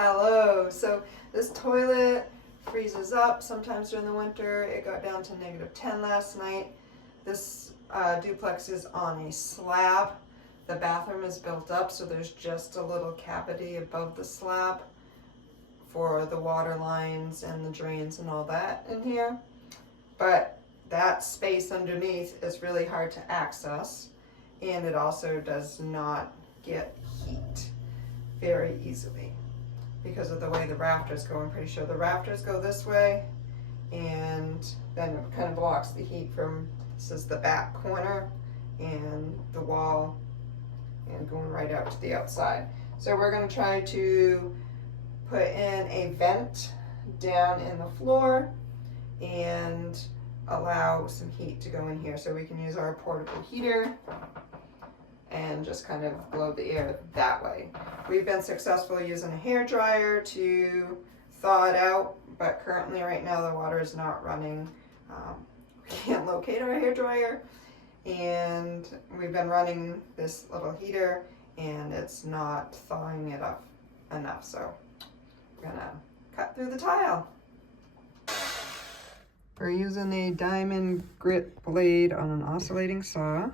Hello. So this toilet freezes up sometimes during the winter. It got down to -10 last night. This duplex is on a slab. The bathroom is built up, so there's just a little cavity above the slab for the water lines and the drains and all that in here. But that space underneath is really hard to access, and it also does not get heat very easily because of the way the rafters go. I'm pretty sure the rafters go this way, and then it kind of blocks the heat from, this is the back corner and the wall, and going right out to the outside. So we're going to try to put in a vent down in the floor and allow some heat to go in here, so we can use our portable heater and just kind of blow the air that way. We've been successful using a hair dryer to thaw it out, but currently right now the water is not running. We can't locate our hair dryer, and we've been running this little heater and it's not thawing it up enough, so we're gonna cut through the tile. We're using a diamond grit blade on an oscillating saw.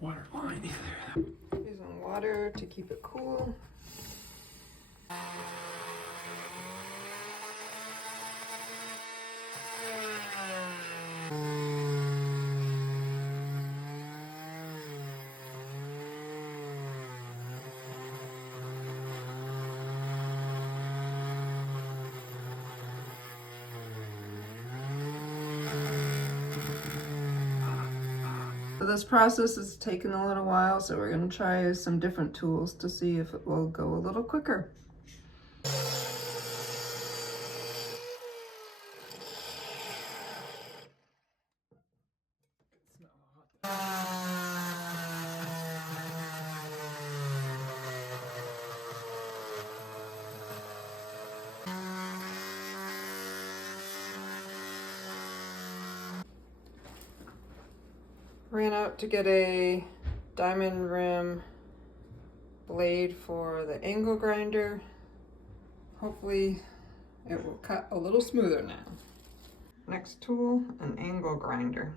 Water line. Using water to keep it cool. So this process is taking a little while, so we're going to try some different tools to see if it will go a little quicker. Ran out to get a diamond rim blade for the angle grinder. Hopefully it will cut a little smoother now. Next tool, an angle grinder.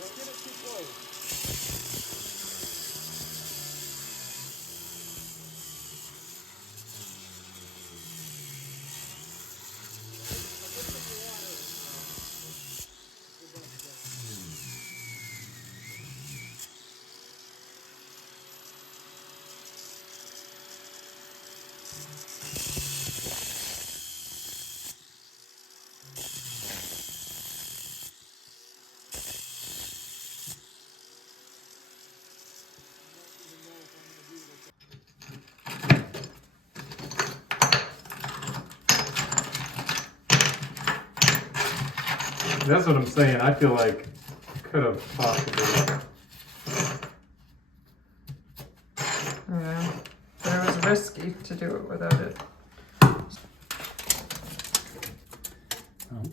Don't get it too close. That's what I'm saying. I feel like could have possibly. Yeah, but it was risky to do it without it.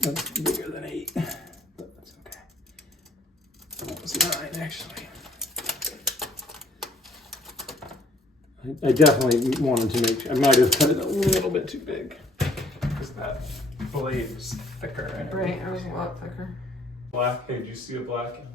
That's bigger than 8, but that's okay. That was 9 actually. I definitely wanted to make sure. I might have cut it a little bit too big because that blade was thicker. And Right, it was a lot thicker. black. Hey, did you see a black on that?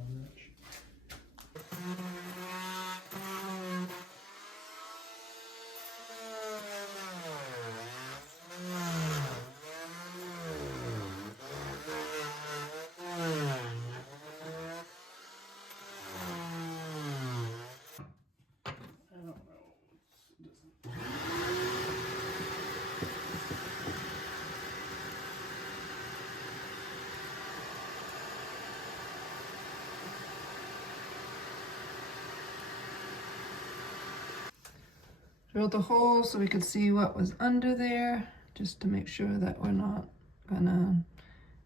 Drilled the hole so we could see what was under there, just to make sure that we're not gonna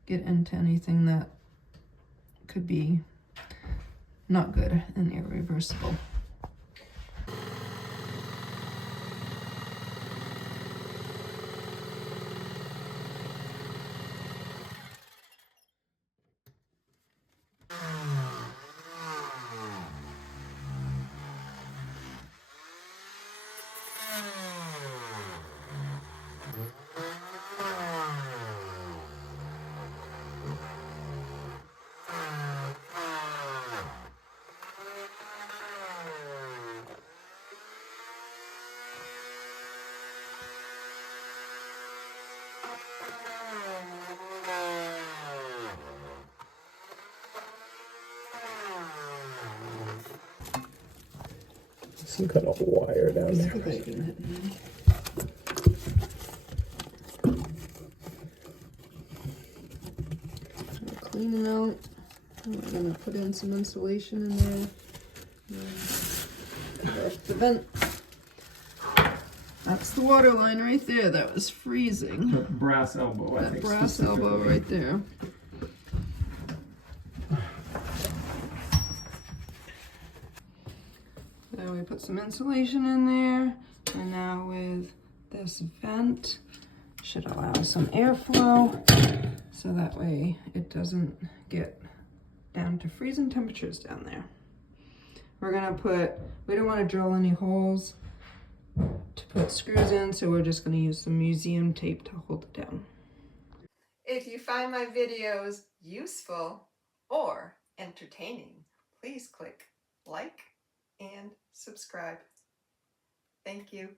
get into anything that could be not good and irreversible. Some kind of wire down there. Cleaning out. We're gonna put in some insulation in there. The vent. That's the water line right there. That was freezing. The brass elbow. I That think brass elbow right there. So we put some insulation in there, and now with this vent, should allow some airflow, so that way it doesn't get down to freezing temperatures down there. We're gonna we don't want to drill any holes to put screws in, so we're just gonna use some museum tape to hold it down. If you find my videos useful or entertaining, please click like and subscribe. Thank you.